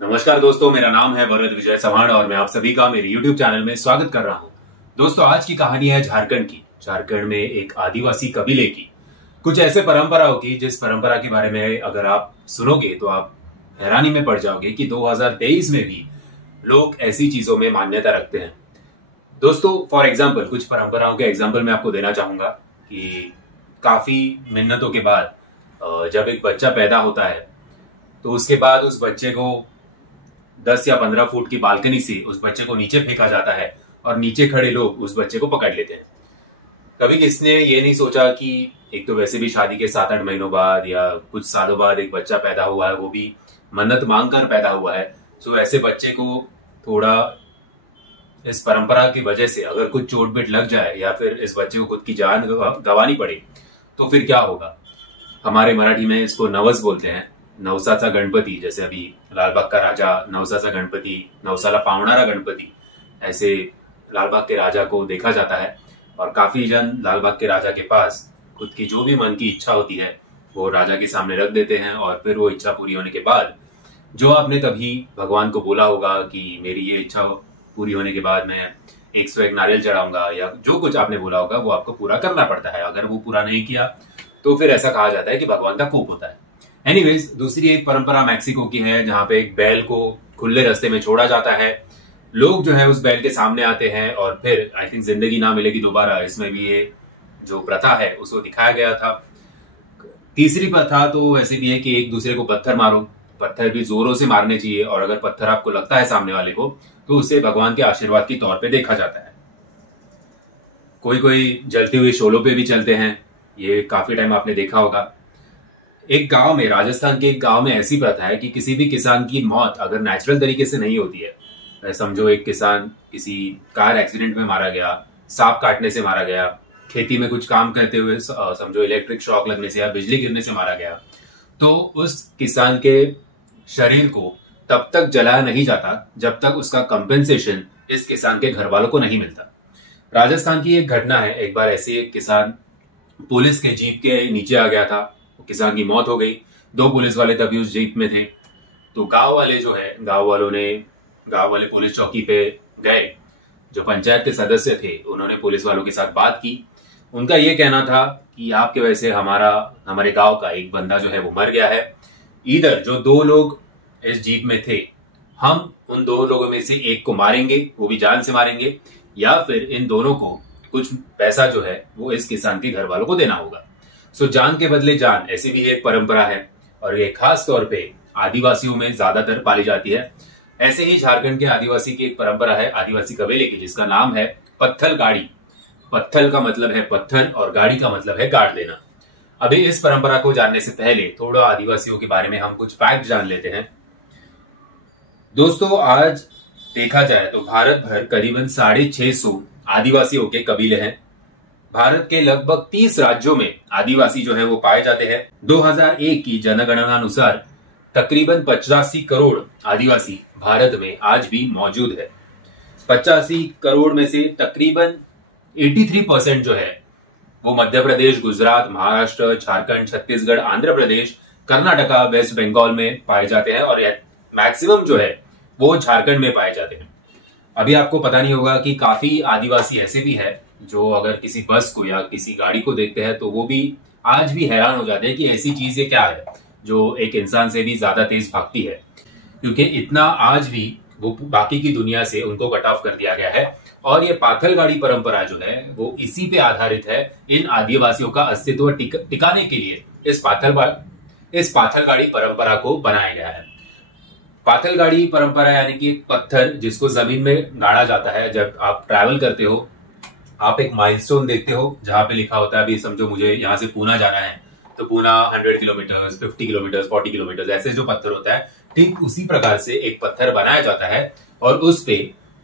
नमस्कार दोस्तों, मेरा नाम है वरद विजय चव्हाण और मैं आप सभी का मेरे YouTube चैनल में स्वागत कर रहा हूं। दोस्तों, आज की कहानी है झारखंड की। झारखंड में एक आदिवासी कबीले की कुछ ऐसे परंपराओं की, जिस परंपरा के बारे में अगर आप सुनोगे तो आप हैरानी में पड़ जाओगे कि 2023 में भी लोग ऐसी चीजों में मान्यता रखते हैं। दोस्तों, फॉर एग्जाम्पल कुछ परंपराओं के एग्जाम्पल मैं आपको देना चाहूंगा कि काफी मिन्नतों के बाद जब एक बच्चा पैदा होता है तो उसके बाद उस बच्चे को 10 या 15 फुट की बालकनी से उस बच्चे को नीचे फेंका जाता है और नीचे खड़े लोग उस बच्चे को पकड़ लेते हैं। कभी किसने ये नहीं सोचा कि एक तो वैसे भी शादी के 7-8 महीनों बाद या कुछ सालों बाद एक बच्चा पैदा हुआ है, वो भी मन्नत मांग कर पैदा हुआ है। तो ऐसे बच्चे को थोड़ा इस परंपरा की वजह से अगर कुछ चोट पीट लग जाए या फिर इस बच्चे को खुद की जान गंवानी पड़े तो फिर क्या होगा। हमारे मराठी में इसको नवस बोलते हैं, नवसाचा गणपती। जैसे अभी लालबाग का राजा नवसाचा गणपती, नवसाला पावणारा गणपती, ऐसे लालबाग के राजा को देखा जाता है। और काफी जन लालबाग के राजा के पास खुद की जो भी मन की इच्छा होती है वो राजा के सामने रख देते हैं और फिर वो इच्छा पूरी होने के बाद जो आपने कभी भगवान को बोला होगा कि मेरी ये इच्छा पूरी होने के बाद मैं 101 नारियल चढ़ाऊंगा, या जो कुछ आपने बोला होगा वो आपको पूरा करना पड़ता है। अगर वो पूरा नहीं किया तो फिर ऐसा कहा जाता है कि भगवान का कोप होता है। एनीवेज, दूसरी एक परंपरा मैक्सिको की है जहां पे एक बैल को खुले रास्ते में छोड़ा जाता है। लोग जो है उस बैल के सामने आते हैं और फिर आई थिंक जिंदगी ना मिलेगी दोबारा, इसमें भी ये जो प्रथा है उसको दिखाया गया था। तीसरी प्रथा तो वैसे भी है कि एक दूसरे को पत्थर मारो। पत्थर भी जोरों से मारने चाहिए और अगर पत्थर आपको लगता है सामने वाले को तो उसे भगवान के आशीर्वाद के तौर पे देखा जाता है। कोई कोई जलती हुई शोलों पे भी चलते हैं, ये काफी टाइम आपने देखा होगा। एक गांव में, राजस्थान के एक गांव में ऐसी प्रथा है कि किसी भी किसान की मौत अगर नेचुरल तरीके से नहीं होती है, समझो एक किसान किसी कार एक्सीडेंट में मारा गया, सांप काटने से मारा गया, खेती में कुछ काम करते हुए समझो इलेक्ट्रिक शॉक लगने से या बिजली गिरने से मारा गया, तो उस किसान के शरीर को तब तक जलाया नहीं जाता जब तक उसका कंपेंसेशन इस किसान के घर वालों को नहीं मिलता। राजस्थान की एक घटना है, एक बार ऐसे एक किसान पुलिस के जीप के नीचे आ गया था, किसान की मौत हो गई। 2 पुलिस वाले तभी उस जीप में थे। तो गांव वाले जो है, गांव वाले पुलिस चौकी पे गए। जो पंचायत के सदस्य थे उन्होंने पुलिस वालों के साथ बात की। उनका ये कहना था कि आपके वजह से हमारे गांव का एक बंदा जो है वो मर गया है। इधर जो 2 लोग इस जीप में थे, हम उन 2 लोगों में से एक को मारेंगे, वो भी जान से मारेंगे, या फिर इन दोनों को कुछ पैसा जो है वो इस किसान के घर वालों को देना होगा। सो जान के बदले जान, ऐसी भी एक परंपरा है और ये खास तौर पे आदिवासियों में ज्यादातर पाली जाती है। ऐसे ही झारखंड के आदिवासी की एक परंपरा है, आदिवासी कबीले की, जिसका नाम है पत्थल गाड़ी। पत्थल का मतलब है पत्थर और गाड़ी का मतलब है गाड़ देना। अभी इस परंपरा को जानने से पहले थोड़ा आदिवासियों के बारे में हम कुछ फैक्ट जान लेते हैं। दोस्तों, आज देखा जाए तो भारत भर करीबन 650 आदिवासियों के कबीले हैं। भारत के लगभग 30 राज्यों में आदिवासी जो है वो पाए जाते हैं। 2001 की जनगणना अनुसार तकरीबन 85 करोड़ आदिवासी भारत में आज भी मौजूद है। 85 करोड़ में से तकरीबन 83% जो है वो मध्य प्रदेश, गुजरात, महाराष्ट्र, झारखंड, छत्तीसगढ़, आंध्र प्रदेश, कर्नाटका, वेस्ट बंगाल में पाए जाते हैं और मैक्सिमम जो है वो झारखंड में पाए जाते हैं। अभी आपको पता नहीं होगा कि काफी आदिवासी ऐसे भी है जो अगर किसी बस को या किसी गाड़ी को देखते हैं तो वो भी आज भी हैरान हो जाते हैं कि ऐसी चीज ये क्या है जो एक इंसान से भी ज्यादा तेज भागती है, क्योंकि इतना आज भी वो बाकी की दुनिया से उनको कट ऑफ कर दिया गया है। और ये पाथल गाड़ी परंपरा जो है वो इसी पे आधारित है। इन आदिवासियों का अस्तित्व टिकाने के लिए इस पाथल गाड़ी परंपरा को बनाया गया है। पाथल गाड़ी परंपरा यानी कि एक पत्थर जिसको जमीन में गाड़ा जाता है। जब आप ट्रैवल करते हो, आप एक माइलस्टोन देखते हो जहां पे लिखा होता है, अभी समझो मुझे यहाँ से पूना जाना है तो पूना 100 किलोमीटर, 50 किलोमीटर, 40 किलोमीटर, ऐसे जो पत्थर होता है, ठीक उसी प्रकार से एक पत्थर बनाया जाता है और उस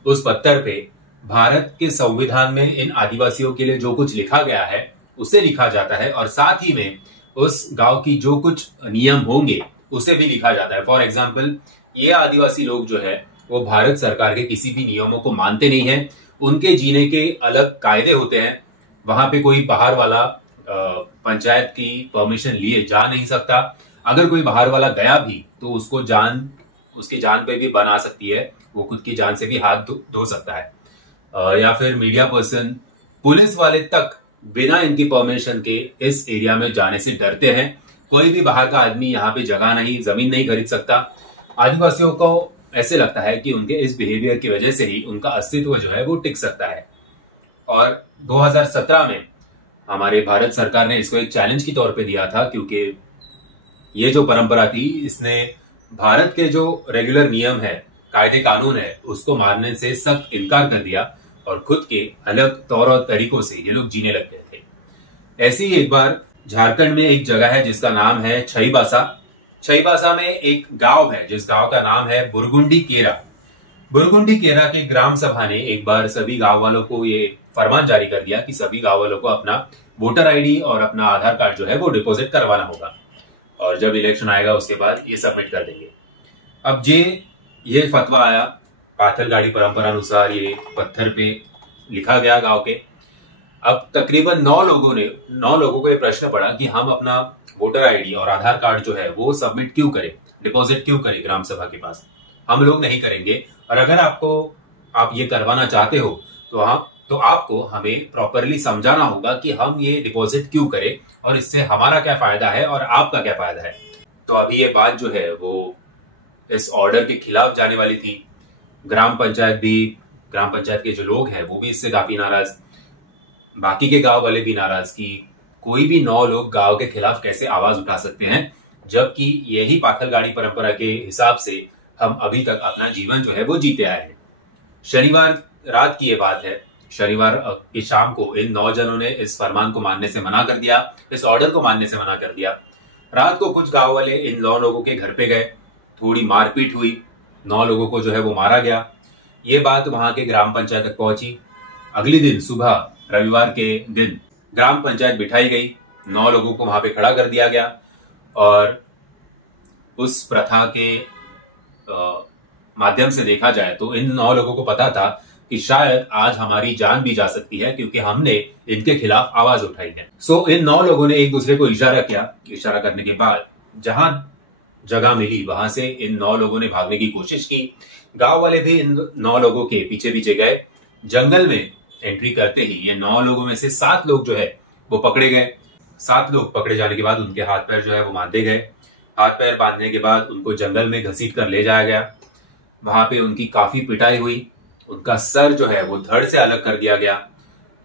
पत्थर पे भारत के संविधान में इन आदिवासियों के लिए जो कुछ लिखा गया है उसे लिखा जाता है और साथ ही में उस गांव की जो कुछ नियम होंगे उसे भी लिखा जाता है। फॉर एग्जाम्पल, ये आदिवासी लोग जो है वो भारत सरकार के किसी भी नियमों को मानते नहीं है। उनके जीने के अलग कायदे होते हैं। वहां पे कोई बाहर वाला पंचायत की परमिशन लिए जा नहीं सकता। अगर कोई बाहर वाला गया भी तो उसको जान उसकी जान पे भी बन आ सकती है, वो खुद की जान से भी हाथ धो सकता है। या फिर मीडिया पर्सन, पुलिस वाले तक बिना इनकी परमिशन के इस एरिया में जाने से डरते हैं। कोई भी बाहर का आदमी यहाँ पे जमीन नहीं खरीद सकता। आदिवासियों को ऐसे लगता है कि उनके इस बिहेवियर की वजह से ही उनका अस्तित्व जो है वो टिक सकता है। और 2017 में हमारे भारत सरकार ने इसको एक चैलेंज के तौर पे दिया था, क्योंकि ये जो परंपरा थी इसने भारत के जो रेगुलर नियम है, कायदे कानून है, उसको मानने से सख्त इनकार कर दिया और खुद के अलग तौर और तरीकों से ये लोग जीने लग गए थे। ऐसी ही एक बार झारखंड में एक जगह है जिसका नाम है छईबासा। छईबासा में एक गांव है जिस गांव का नाम है बुरगुंडी केरा। बुरगुंडी केरा के ग्राम सभा ने एक बार सभी गांव वालों को ये फरमान जारी कर दिया कि सभी गांव वालों को अपना वोटर आईडी और अपना आधार कार्ड जो है वो डिपॉजिट करवाना होगा, और जब इलेक्शन आएगा उसके बाद ये सबमिट कर देंगे। अब ये फतवा आया, पाथलगाड़ी परंपरा अनुसार ये पत्थर पे लिखा गया गांव के। अब तकरीबन 9 लोगों को ये प्रश्न पड़ा कि हम अपना वोटर आईडी और आधार कार्ड जो है वो सबमिट क्यों करें, डिपॉजिट क्यों करें ग्राम सभा के पास। हम लोग नहीं करेंगे, और अगर आप ये करवाना चाहते हो तो आपको हमें प्रॉपरली समझाना होगा कि हम ये डिपॉजिट क्यों करें और इससे हमारा क्या फायदा है और आपका क्या फायदा है। तो अभी ये बात जो है वो इस ऑर्डर के खिलाफ जाने वाली थी। ग्राम पंचायत के जो लोग हैं वो भी इससे काफी नाराज, बाकी के गांव वाले भी नाराज कि कोई भी 9 लोग गांव के खिलाफ कैसे आवाज उठा सकते हैं, जबकि यही पाथलगाड़ी परंपरा के हिसाब से हम अभी तक अपना जीवन जो है वो जीते आए हैं। शनिवार रात की ये बात है। शनिवार की शाम को इन 9 जनों ने इस फरमान को मानने से मना कर दिया, इस ऑर्डर को मानने से मना कर दिया। रात को कुछ गांव वाले इन 9 लोगों के घर पे गए, थोड़ी मारपीट हुई, 9 लोगों को जो है वो मारा गया। ये बात वहां के ग्राम पंचायत तक पहुंची। अगले दिन सुबह रविवार के दिन ग्राम पंचायत बिठाई गई, 9 लोगों को वहां पे खड़ा कर दिया गया, और उस प्रथा के माध्यम से देखा जाए तो इन 9 लोगों को पता था कि शायद आज हमारी जान भी जा सकती है, क्योंकि हमने इनके खिलाफ आवाज उठाई है। सो इन 9 लोगों ने एक दूसरे को इशारा किया। इशारा करने के बाद जहां जगह मिली वहां से इन 9 लोगों ने भागने की कोशिश की। गांव वाले भी इन 9 लोगों के पीछे पीछे गए। जंगल में एंट्री करते ही ये 9 लोगों में से 7 लोग जो है वो पकड़े गए। 7 लोग पकड़े जाने के बाद उनके हाथ पैर जो है वो बांधे गए। हाथ पैर बांधने के बाद उनको जंगल में घसीट कर ले जाया गया। वहां पे उनकी काफी पिटाई हुई। उनका सर जो है वो धड़ से अलग कर दिया गया।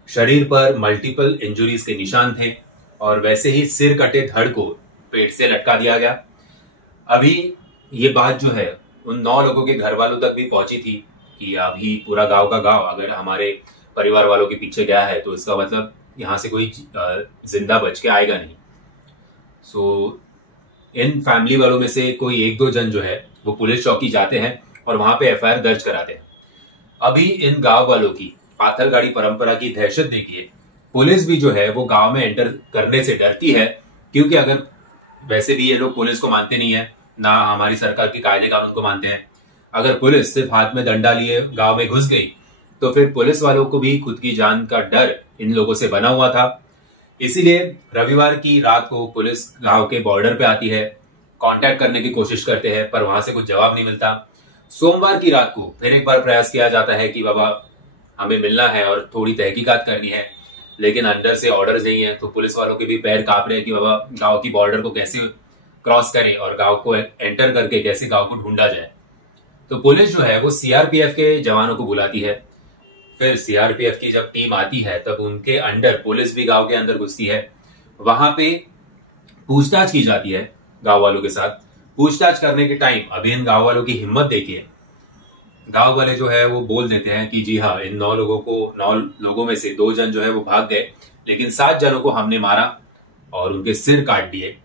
शरीर पर मल्टीपल इंजुरीज के निशान थे, और वैसे ही सिर कटे धड़ को पेट से लटका दिया गया। अभी ये बात जो है उन 9 लोगों के घर वालों तक भी पहुंची थी कि अभी पूरा गांव का गांव अगर हमारे परिवार वालों के पीछे गया है तो इसका मतलब यहाँ से कोई जिंदा बच के आएगा नहीं। सो इन फैमिली वालों में से कोई 1-2 जन जो है वो पुलिस चौकी जाते हैं और वहां पे एफआईआर दर्ज कराते हैं। अभी इन गांव वालों की पाथलगाड़ी परंपरा की दहशत देखिए। पुलिस भी जो है वो गांव में एंटर करने से डरती है, क्योंकि अगर वैसे भी ये लोग पुलिस को मानते नहीं है, ना हमारी सरकार के कायदे कानून को मानते हैं। अगर पुलिस सिर्फ हाथ में डंडा लिए गांव में घुस गई तो फिर पुलिस वालों को भी खुद की जान का डर इन लोगों से बना हुआ था। इसीलिए रविवार की रात को पुलिस गांव के बॉर्डर पे आती है, कांटेक्ट करने की कोशिश करते हैं, पर वहां से कुछ जवाब नहीं मिलता। सोमवार की रात को फिर एक बार प्रयास किया जाता है कि बाबा हमें मिलना है और थोड़ी तहकीकात करनी है, लेकिन अंदर से ऑर्डर्स नहीं है। तो पुलिस वालों के भी पैर कांप रहे हैं कि बाबा गांव की बॉर्डर को कैसे क्रॉस करें और गांव को एंटर करके कैसे गांव को ढूंढा जाए। तो पुलिस जो है वो सीआरपीएफ के जवानों को बुलाती है। फिर सीआरपीएफ की जब टीम आती है तब उनके अंडर पुलिस भी गांव के अंदर घुसती है। वहां पे पूछताछ की जाती है गांव वालों के साथ। पूछताछ करने के टाइम अभी इन गांव वालों की हिम्मत देखिए। गांव वाले जो है वो बोल देते हैं कि जी हाँ, इन 9 लोगों में से 2 जन जो है वो भाग गए, लेकिन 7 जनों को हमने मारा और उनके सिर काट दिए।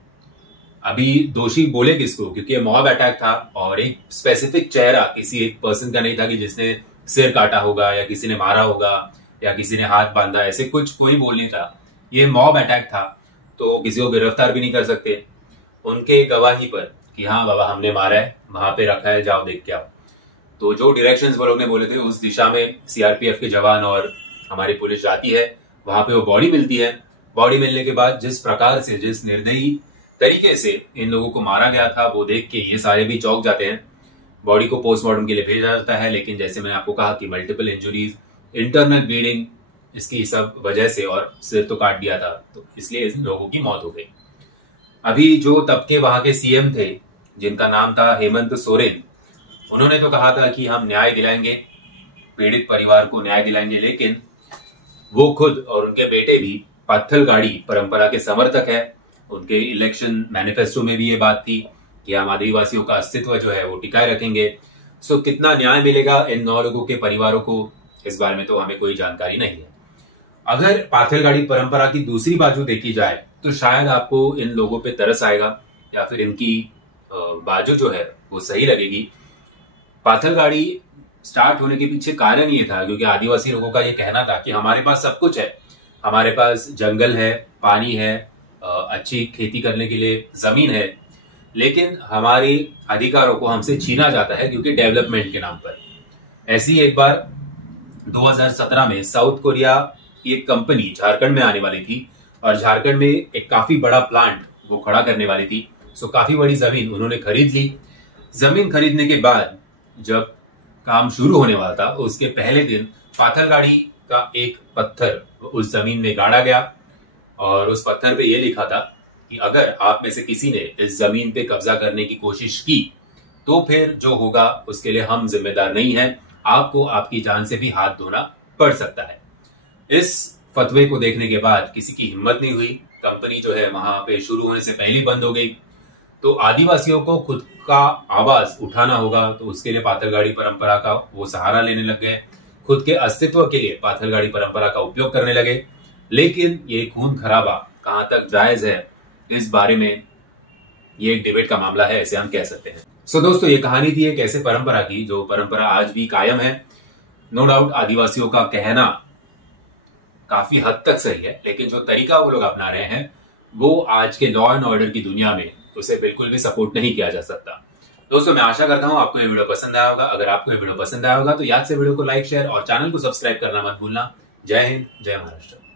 अभी दोषी बोले किसको, क्योंकि ये मॉब अटैक था और एक स्पेसिफिक चेहरा किसी एक पर्सन का नहीं था कि जिसने सिर काटा होगा या किसी ने मारा होगा या किसी ने हाथ बांधा, ऐसे कुछ कोई बोल नहीं था। ये मॉब अटैक था, तो किसी को गिरफ्तार भी नहीं कर सकते। उनके गवाही पर कि हाँ बाबा हमने मारा है, वहां पे रखा है, जाओ देख के आओ। तो जो डायरेक्शंस वो लोग ने बोले थे उस दिशा में सीआरपीएफ के जवान और हमारी पुलिस जाती है। वहां पे वो बॉडी मिलती है। बॉडी मिलने के बाद जिस प्रकार से, जिस निर्दयी तरीके से इन लोगों को मारा गया था वो देख के ये सारे भी चौंक जाते हैं। बॉडी को पोस्टमार्टम के लिए भेजा जाता है, लेकिन जैसे मैंने आपको कहा कि मल्टीपल इंजुरीज, इंटरनल ब्लीडिंग, इसकी सब वजह से, और सिर तो काट दिया था, तो इसलिए इन लोगों की मौत हो गई। अभी जो तब के वहां के सीएम थे जिनका नाम था हेमंत सोरेन, उन्होंने तो कहा था कि हम न्याय दिलाएंगे, पीड़ित परिवार को न्याय दिलाएंगे, लेकिन वो खुद और उनके बेटे भी पत्थलगाड़ी परंपरा के समर्थक है। उनके इलेक्शन मैनिफेस्टो में भी ये बात थी कि हम आदिवासियों का अस्तित्व जो है वो टिकाए रखेंगे। सो कितना न्याय मिलेगा इन 9 लोगों के परिवारों को, इस बारे में तो हमें कोई जानकारी नहीं है। अगर पाथलगाड़ी परंपरा की दूसरी बाजू देखी जाए तो शायद आपको इन लोगों पे तरस आएगा, या फिर इनकी बाजू जो है वो सही लगेगी। पाथलगाड़ी स्टार्ट होने के पीछे कारण ये था क्योंकि आदिवासी लोगों का ये कहना था कि हमारे पास सब कुछ है, हमारे पास जंगल है, पानी है, अच्छी खेती करने के लिए जमीन है, लेकिन हमारे अधिकारों को हमसे छीना जाता है क्योंकि डेवलपमेंट के नाम पर। ऐसी एक बार 2017 में साउथ कोरिया की एक कंपनी झारखंड में आने वाली थी और झारखंड में एक काफी बड़ा प्लांट वो खड़ा करने वाली थी। सो काफी बड़ी जमीन उन्होंने खरीद ली। जमीन खरीदने के बाद जब काम शुरू होने वाला था, उसके पहले दिन पाथलगाड़ी का एक पत्थर उस जमीन में गाड़ा गया और उस पत्थर पे ये लिखा था कि अगर आप में से किसी ने इस जमीन पे कब्जा करने की कोशिश की तो फिर जो होगा उसके लिए हम जिम्मेदार नहीं हैं, आपको आपकी जान से भी हाथ धोना पड़ सकता है। इस फतवे को देखने के बाद किसी की हिम्मत नहीं हुई, कंपनी जो है वहां पे शुरू होने से पहले बंद हो गई। तो आदिवासियों को खुद का आवाज उठाना होगा, तो उसके लिए पाथलगाड़ी परंपरा का वो सहारा लेने लग गए, खुद के अस्तित्व के लिए पाथलगाड़ी परंपरा का उपयोग करने लगे। लेकिन ये खून खराबा कहां तक जायज है, इस बारे में ये एक डिबेट का मामला है, ऐसे हम कह सकते हैं। सो दोस्तों, ये कहानी थी एक ऐसे परंपरा की जो परंपरा आज भी कायम है। नो डाउट आदिवासियों का कहना काफी हद तक सही है, लेकिन जो तरीका वो लोग अपना रहे हैं वो आज के लॉ एंड ऑर्डर की दुनिया में उसे बिल्कुल भी सपोर्ट नहीं किया जा सकता। दोस्तों, मैं आशा करता हूं आपको ये वीडियो पसंद आया होगा। अगर आपको ये वीडियो पसंद आया होगा तो याद से वीडियो को लाइक, शेयर और चैनल को सब्सक्राइब करना मत भूलना। जय हिंद, जय महाराष्ट्र।